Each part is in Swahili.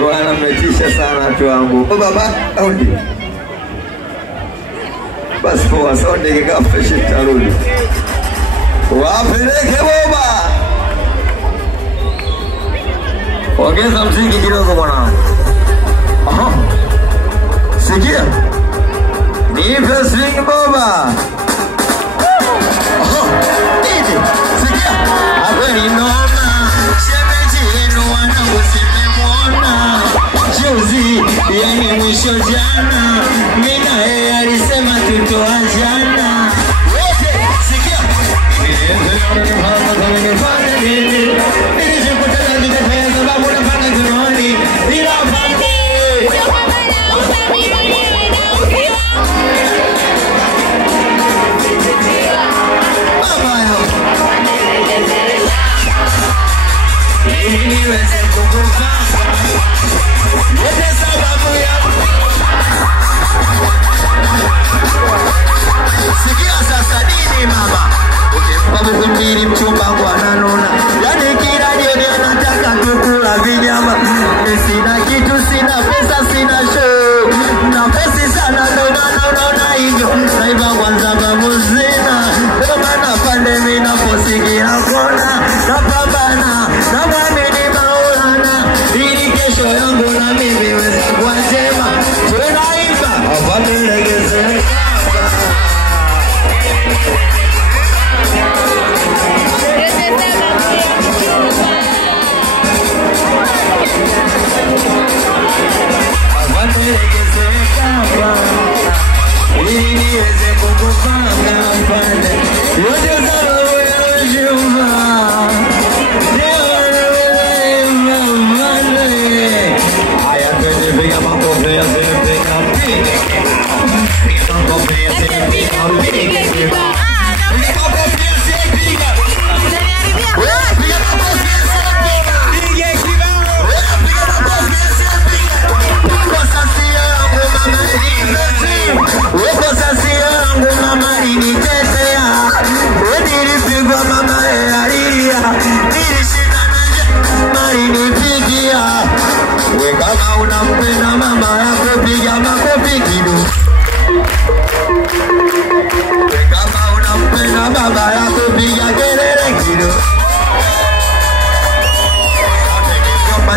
Bwana mmetisha sana watu wangu. Baba, aundi. Basi kwa sonde kikafa shitarudi. Wapeleke baba. Ongeza mziki kidogo bwana. Aha. Sikia. Nipe swing baba. Aha. Nini? Sikia. Hapo ni noma. Shemeji yenu wanakusimemona. Juzi yani mwisho jana. Mina yeye alisema tutoachana. Wote sikia. Sikia sasa nini mama? Ukimpa mbili mchumba kwa nanona. Yani kila jioni anataka kukula vinyama. Sina kitu, sina pesa, sina show. Na pesi sana ndo maana unaona hivyo. Saiba kwanza mamuzina. Ndo maana pande mina posikia kona. Napambana, na mwamini maulana. Ili kesho yangu na mimi weza kuwasema. Tunaimba, apate legeze. Niweze kukupanga mpande yote sana wewe juma haya twende piga makofi ya piga makofi ya Wepo sasi yangu mama initetea. Nilipigwa mama alilia. Nilishinda na njema ilinipigia. We kama unampenda mama yako piga makofi kidogo. We kama unampenda baba yako piga kelele kidogo.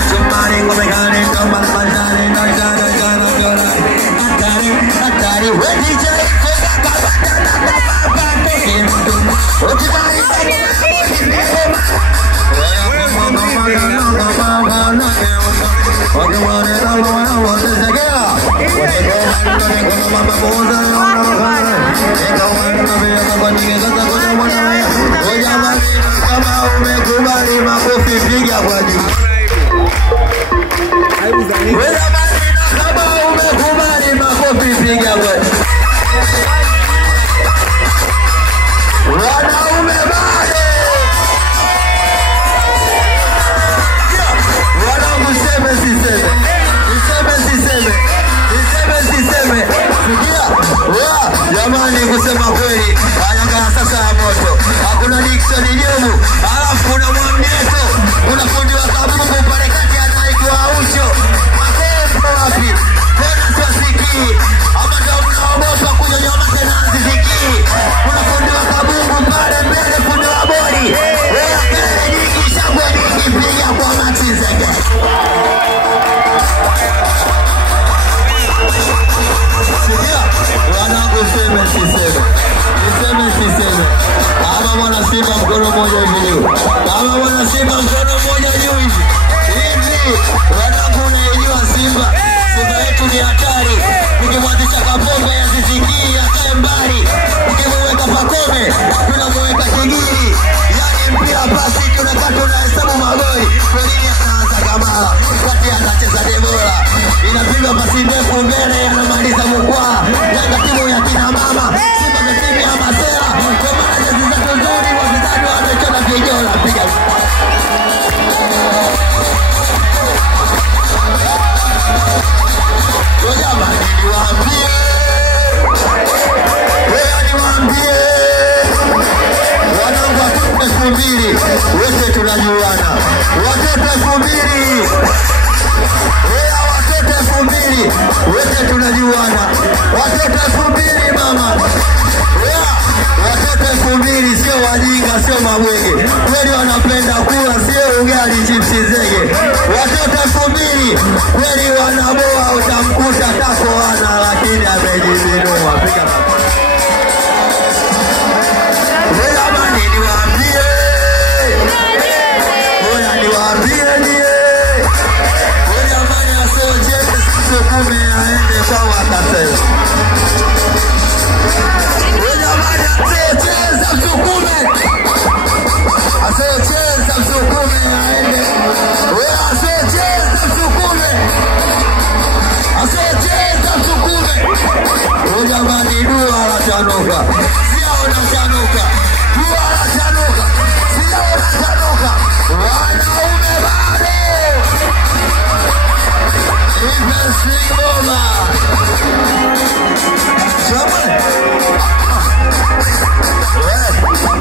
Somebody gonna get it, come on, Atari, where DJ? Jamani kusema kweli, Yanga sasa ya moto. Hakuna Dickson Jomo, alafu kuna Mwamnyeto, kuna fundi wa kabumbu pale kati anaitwa Aucho. Matempo wapi? Tena tusikii. Ama ndio mnaogopa kuja nyama tena sisikii. Kuna fundi wa kabumbu pale mbele, fundi wa bodi. Wewe kile nyingi shangwe nyingi piga kwa Maxizege. tunamweka kigiri. Yani mpira pasi tunakaa tunahesabu magoli. Golini anaanza Kamara, kati anacheza Debora. Inapigwa pasi ndefu mbele, anamaliza Mkwaa. Yanga timu ya kina mama, Simba na timu ya Masela. Kwa maana jezi zetu nzuri, wachezaji wanacheza kijola. Piga jamani, niwaambie wanangu watoto 2000 wote tunajuana. Watoto 2000 watoto 2000 wote tunajuana. Watoto 2000 mama, watoto 2000 sio wajinga, sio mabwege, kweli wanapenda kula, sio ugali chipsi zege. Watoto 2000 kweli wanaboa, utamkuta tako wana lakini amejibinua. Piga Sukume aende kwa wakasema. Jamani asiyecheza Sukume. Asiyecheza Sukume aende. Asiyecheza Sukume. Asiyecheza Sukume. Jamani dua la chanuka. Siaona chanuka. Dua la chanuka. Siaona chanuka. Wanaume bado. Imesimama. Jamani.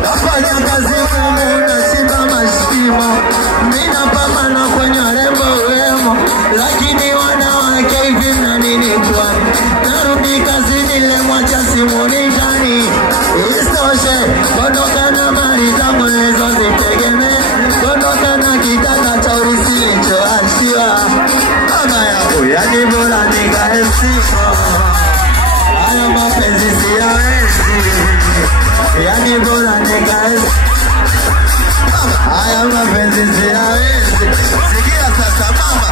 Nafanya kazi ngumu nachimba mashimo. Mina pambana kwenye rembo wemo. Lakini wanawake hivi na nini kwani. Narudi kazi nilemwacha simuni ndani. Isitoshe kondoka na mali zangu nilizozitegemea. Kondoka na kitanda cha urisi nilichoachiwa. Mama yangu yani bora nikae sifa. Haya mapenzi siyawezi. Yani bora nikae. Haya mapenzi siyawezi. Sikia sasa mama,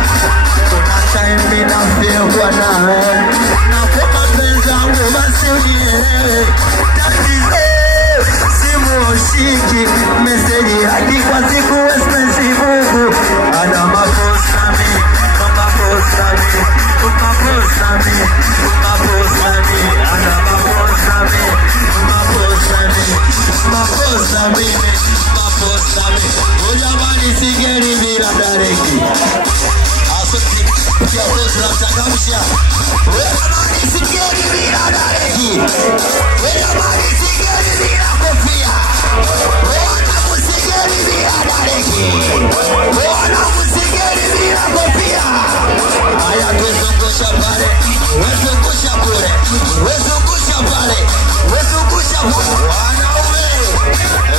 kuna time ninafeel kwa nawe. Na kwa mapenzi yangu basi unielewe. Tatizo simu ushiki. Meseji hadi kwa siku expensive huku. Ana maposta mi. Ujamani sigeri bila dareki. Asante kia tosra changamsha. Ujamani sigeri bila dareki. Ujamani sigeri bila kofia. Ujamani sigeri bila dareki. Ujamani sigeri bila kofia. Aya tuzungusha pale, wezungusha kule, wezungusha pale, wezungusha kule. Wanaume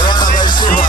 wanabashima.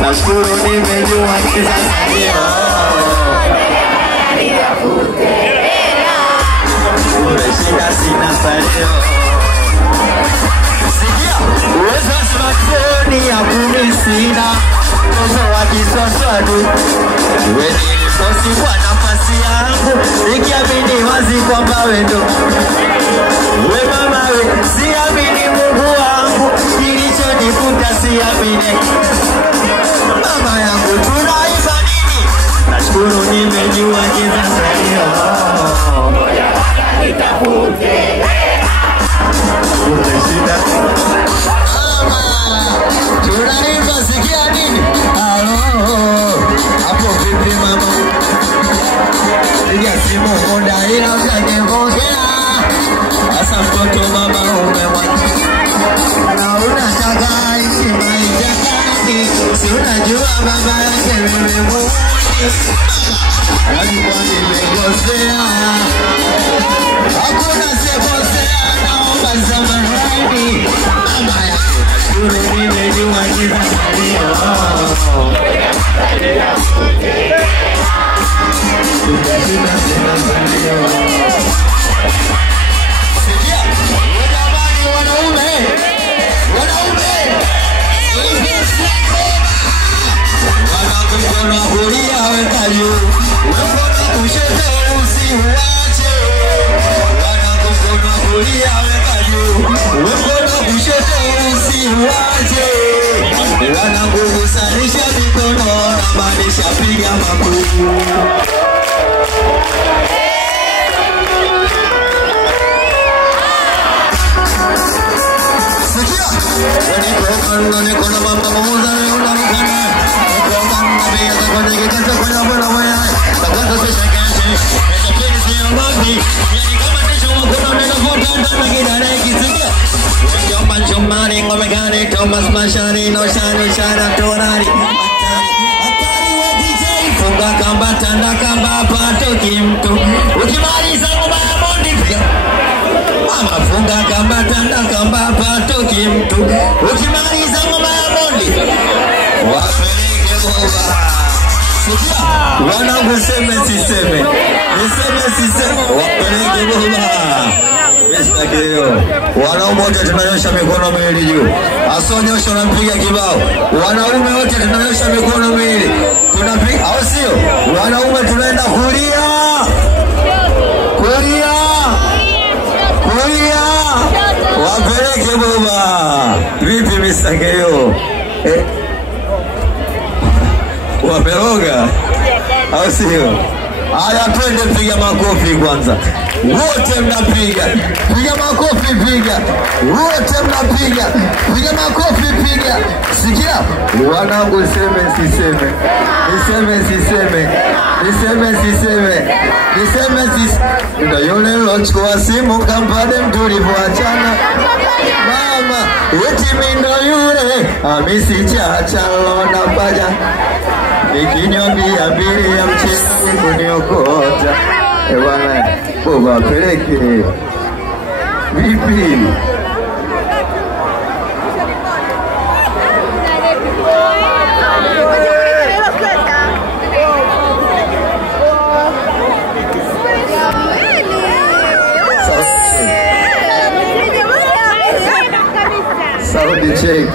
Nashukuru nimejua kisasa leo. Umeshika sina salio. Sikia, uwezo smartphone ya kumisina. Uwezo wa kiswaswadu. Weni niposi kwa nafasi yangu. Nikiamini wazi kwamba wendo. We mama we, siamini Mungu wangu. Kilicho nikuta siamini. Mama yangu tunaiba nini? Nashukuru nimejua kisasa leo. Nitafute. Umeshida. Mama, tunaiba sikia nini? Hapo vipi mama? piga simu muda ila utanipokea. Sasa mtoto mama umemwacha na unataka ishi maisha gani? Si unajua baba yake mimi muuni, alikuwa nimekosea. Hakuna sikosea, naomba samahani. Mama yake nashukuru nimejua kisa salio. Tukashinda tena salio. Sikia, jamani wanaume. Mkono wa kulia weka juu, mkono wa kushoto usiuache. Mkono wa kulia weka juu, mkono wa kushoto usiuache. Wanangu kusanisha mikono, maanisha piga makofi. Sikia, niko na mama mmoja yule mkana. Thomas Mashani no shani shana tonari hatari wa DJ funga kamba tanda kamba patoki mtu ukimaliza ngoma ya Mondi mama funga kamba tanda kamba patoki mtu ukimaliza ngoma ya Mondi wapeleke baba. Sikia wanangu seme siseme niseme siseme wapeleke baba. Estakeo wanaume wote tunanyosha mikono miwili juu, asonyosha unampiga kibao. Wanaume wote tunanyosha mikono miwili tunapiga, au sio? Wanaume tunaenda kulia kulia kulia, wapeleke baba. Vipi Estakeo waperoga, au sio? Haya twende piga makofi kwanza. Wote mnapiga. Piga makofi piga. Wote mnapiga. Piga makofi piga. Sikia wanangu seme siseme. Niseme siseme. Niseme siseme. Niseme siseme. Ndio yule lochukua simu kampade mtulipoachana. Mama, eti mimi ndo yule amisi chacha lona baja. Nikinyambia mbili ya mchezi kuniokota. Bwana, baba peleke. Vipi? Sound check.